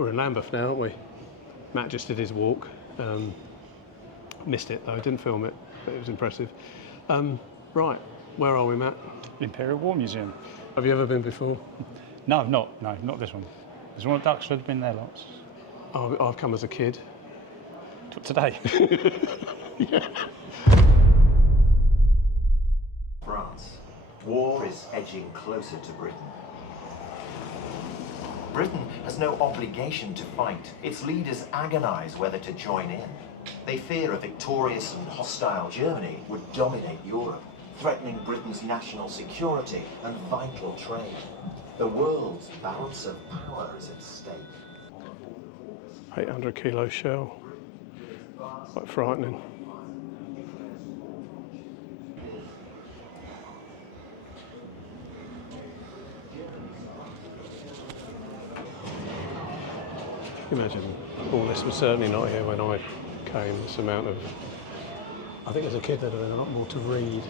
We're in Lambeth now, aren't we? Matt just did his walk. Missed it though, didn't film it, but it was impressive. Right, where are we, Matt? Imperial War Museum. Have you ever been before? No, I've not. No, not this one. There's one at Duxford, been there lots. I've come as a kid. Today. Yeah. France. War is edging closer to Britain. Britain has no obligation to fight. Its leaders agonize whether to join in. They fear a victorious and hostile Germany would dominate Europe, threatening Britain's national security and vital trade. The world's balance of power is at stake. 800 kilo shell. Quite frightening. Imagine all this was certainly not here when I came. This amount of, I think as a kid there'd have been a lot more to read.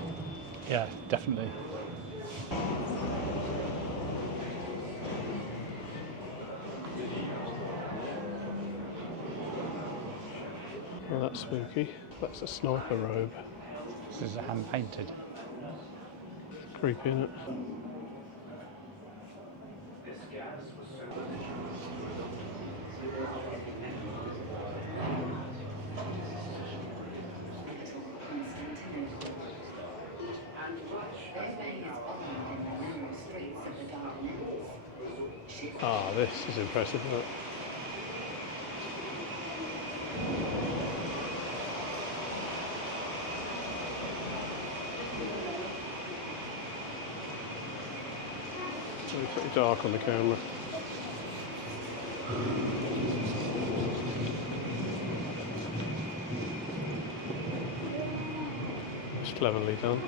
Yeah, definitely. Well, that's spooky. That's a sniper robe. This is hand painted. Creepy, isn't it? Ah, this is impressive, isn't it? It's pretty dark on the camera. It's cleverly done.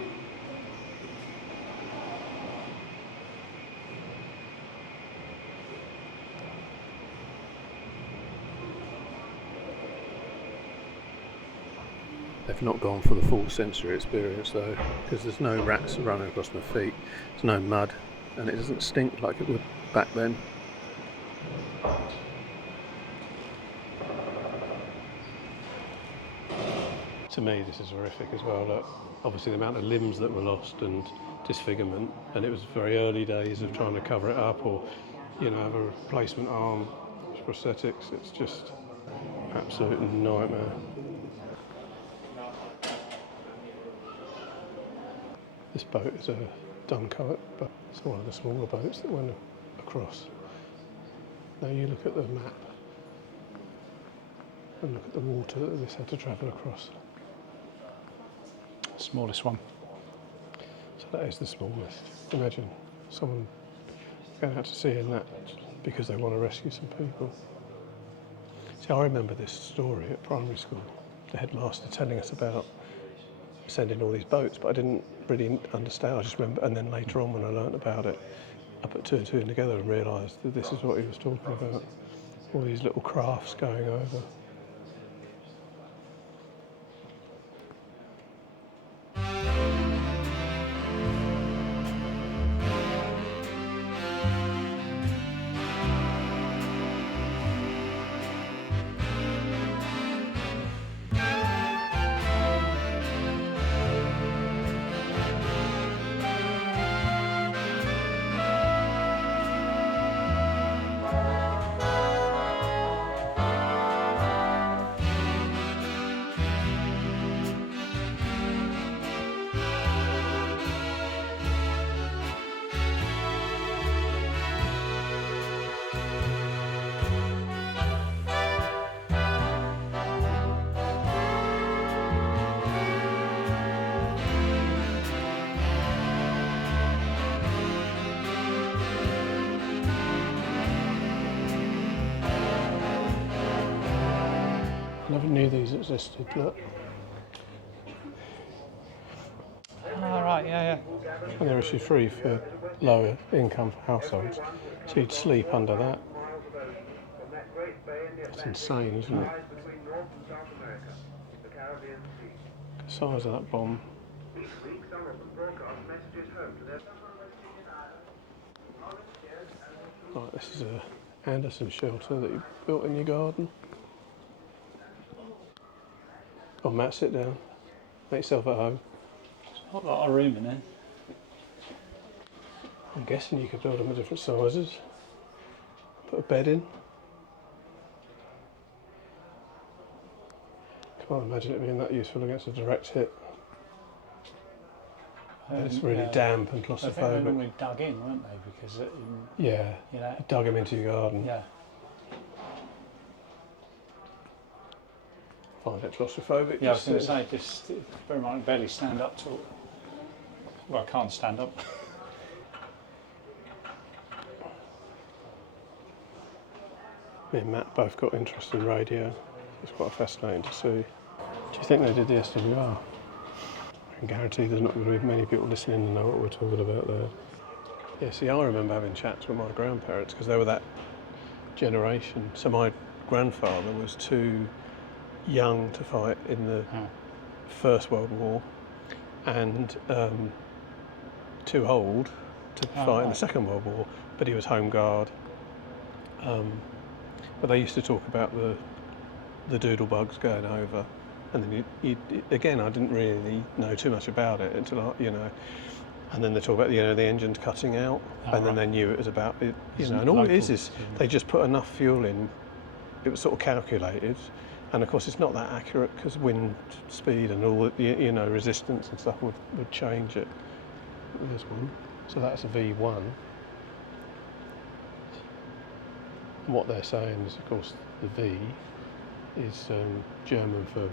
They've not gone for the full sensory experience though, because there's no rats running across my feet, there's no mud, and it doesn't stink like it would back then. To me this is horrific as well. Look, obviously the amount of limbs that were lost and disfigurement, and it was very early days of trying to cover it up or, you know, have a replacement arm, prosthetics. It's just absolute nightmare. This boat is a Dunkirk, but it's one of the smaller boats that went across. Now you look at the map and look at the water that this had to travel across. Smallest one. So that is the smallest. Imagine someone going out to sea in that because they want to rescue some people. See, I remember this story at primary school. The headmaster telling us about sending all these boats, but I didn't really understand. I just remember, and then later on when I learnt about it, I put two and two together and realised that this is what he was talking about. All these little crafts going over. I never knew these existed, look. Oh, right, yeah. And they're actually free for lower income households. So you'd sleep under that. It's insane, isn't it? The size of that bomb. Right, this is a Anderson shelter that you built in your garden. Oh, Matt, sit down. Make yourself at home. Not a lot of room in there. I'm guessing you could build them of different sizes. Put a bed in. Can't imagine it being that useful against a direct hit. It's really damp and I think they claustrophobic. normally dug in, weren't they? Because Yeah, you know, you dug them into your garden. yeah. Find it claustrophobic. Yeah, I was going to say, just very much barely stand up to. Well, I can't stand up. Me and Matt both got interest in radio. It's quite fascinating to see. Do you think they did the SWR? I can guarantee there's not going to be many people listening to know what we're talking about there. Yeah, see, I remember having chats with my grandparents because they were that generation. So my grandfather was too young to fight in the First World War and too old to fight in the Second World War, but he was Home Guard. But they used to talk about the doodlebugs going over, and then again, I didn't really know too much about it until and then they talk about the engines cutting out, and then they knew it was about it, and all it is they just put enough fuel in. It was sort of calculated, and of course it's not that accurate because wind speed and all resistance and stuff would change it. There's one, so that's a V1. What they're saying is, of course, the V is German for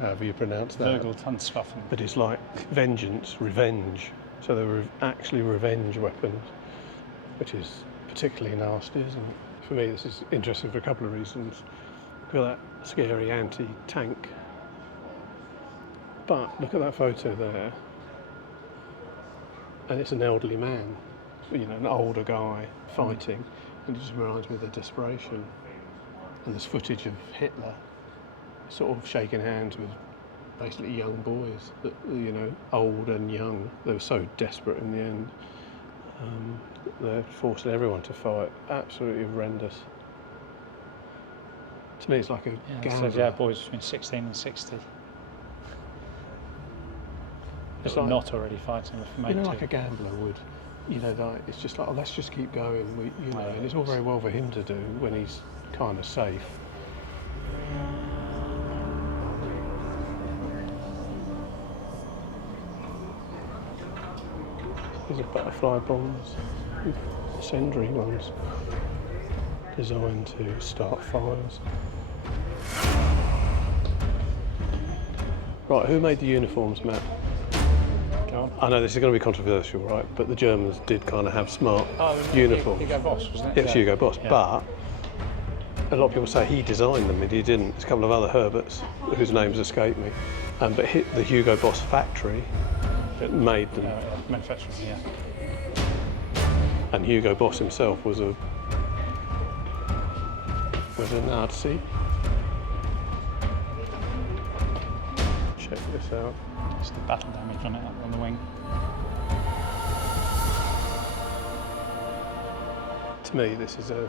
however you pronounce that. Vogeltanzwaffen. But it's like vengeance, revenge. So they were actually revenge weapons, which is particularly nasty, isn't it? For me, this is interesting for a couple of reasons. Look at that scary anti-tank. But look at that photo there. And it's an elderly man, an older guy fighting. And it just reminds me of the desperation. And there's footage of Hitler sort of shaking hands with basically young boys, that old and young. They were so desperate in the end. They're forcing everyone to fight. Absolutely horrendous. To me, it's like a gambler. So, boys between 16 and 60. It's like, not already fighting with mate like a gambler would. It's just like, let's just keep going. And it's all very well for him to do when he's kind of safe. These are butterfly bombs, incendiary ones, designed to start fires. Right, who made the uniforms, Matt? I know this is going to be controversial, right? But the Germans did kind of have smart uniforms. Hugo Boss, wasn't it? It was Hugo Boss, but a lot of people say he designed them, and he didn't. There's a couple of other Herberts whose names escape me. But the Hugo Boss factory made them. Manufacturing, yeah. And Hugo Boss himself was a Nazi. Check this out. It's the battle damage on it up on the wing. To me, this is a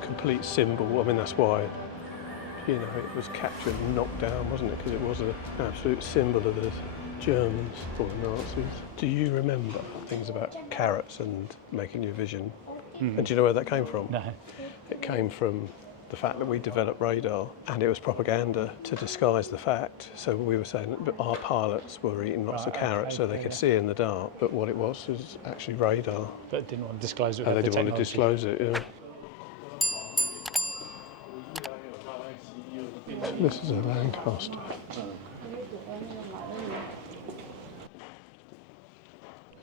complete symbol. I mean, that's why it was captured and knocked down, wasn't it? Because it was an absolute symbol of the Germans or the Nazis. Do you remember things about carrots and making your vision? And do you know where that came from? No. It came from the fact that we developed radar, and it was propaganda to disguise the fact. So we were saying that our pilots were eating lots of carrots so they could see in the dark, but what it was actually radar. But didn't want to disclose it. And they didn't want to disclose it, yeah. This is a Lancaster. I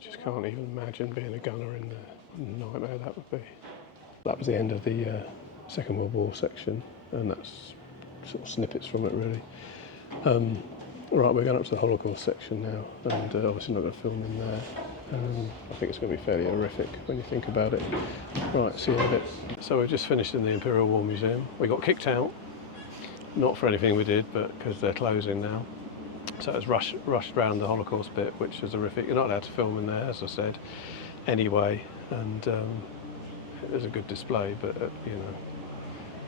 just can't even imagine being a gunner in the nightmare that would be. That was the end of the Second World War section, and that's sort of snippets from it, really. Right, we're going up to the Holocaust section now, and obviously not going to film in there. I think it's going to be fairly horrific when you think about it. Right, see you in a bit. So we've just finished in the Imperial War Museum. We got kicked out, not for anything we did, but because they're closing now. So it was rushed round the Holocaust bit, which was horrific. You're not allowed to film in there, as I said, anyway. And as a good display, but you know,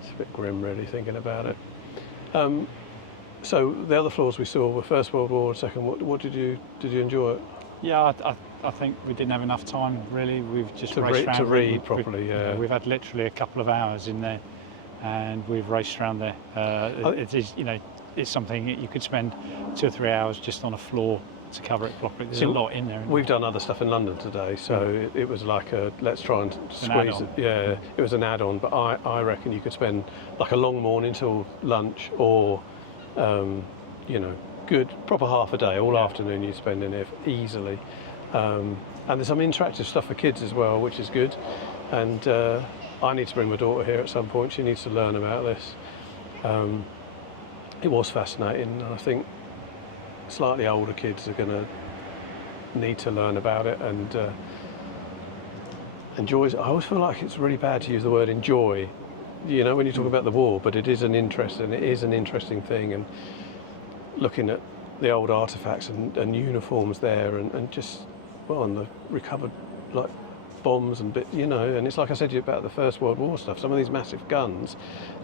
it's a bit grim really thinking about it. So the other floors we saw were First World War, Second. What did you enjoy it? Yeah, I think we didn't have enough time really. We've just To raced read- around. to read properly, We've, yeah. we've had literally a couple of hours in there, and we've raced around there. It is, you know, it's something that you could spend 2 or 3 hours just on a floor to cover it properly. There's a lot in there. Isn't We've done other stuff in London today, so it was like a let's try and squeeze it. add-on. Yeah, it was an add-on, but I reckon you could spend like a long morning till lunch, or you know, good proper half a day, all afternoon you spend in here easily. And there's some interactive stuff for kids as well, which is good. And I need to bring my daughter here at some point. She needs to learn about this. It was fascinating, and I think slightly older kids are going to need to learn about it and enjoy it. I always feel like it's really bad to use the word enjoy, you know, when you talk about the war, but it is an interesting thing, and looking at the old artefacts and uniforms there, and just, well, and the recovered like bombs and bit, you know, and it's like I said to you about the First World War stuff. Some of these massive guns,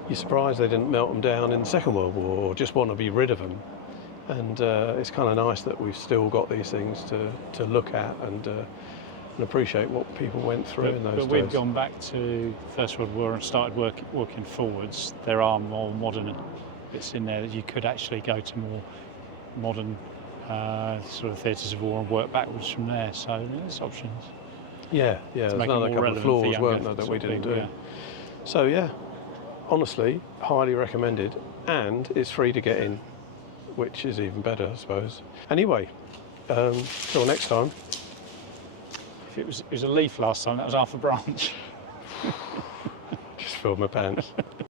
you're surprised they didn't melt them down in the Second World War, or just want to be rid of them. And it's kind of nice that we've still got these things to look at and appreciate what people went through in those days. But we've gone back to First World War and started working forwards. There are more modern bits in there that you could actually go to more modern sort of theatres of war and work backwards from there. So there's options. Yeah, there's another couple of floors, weren't there, that we didn't do. Yeah. So yeah, honestly, highly recommended, and it's free to get in, which is even better, I suppose. Anyway, till next time. If it was a leaf last time, that was half a branch. Just filled my pants.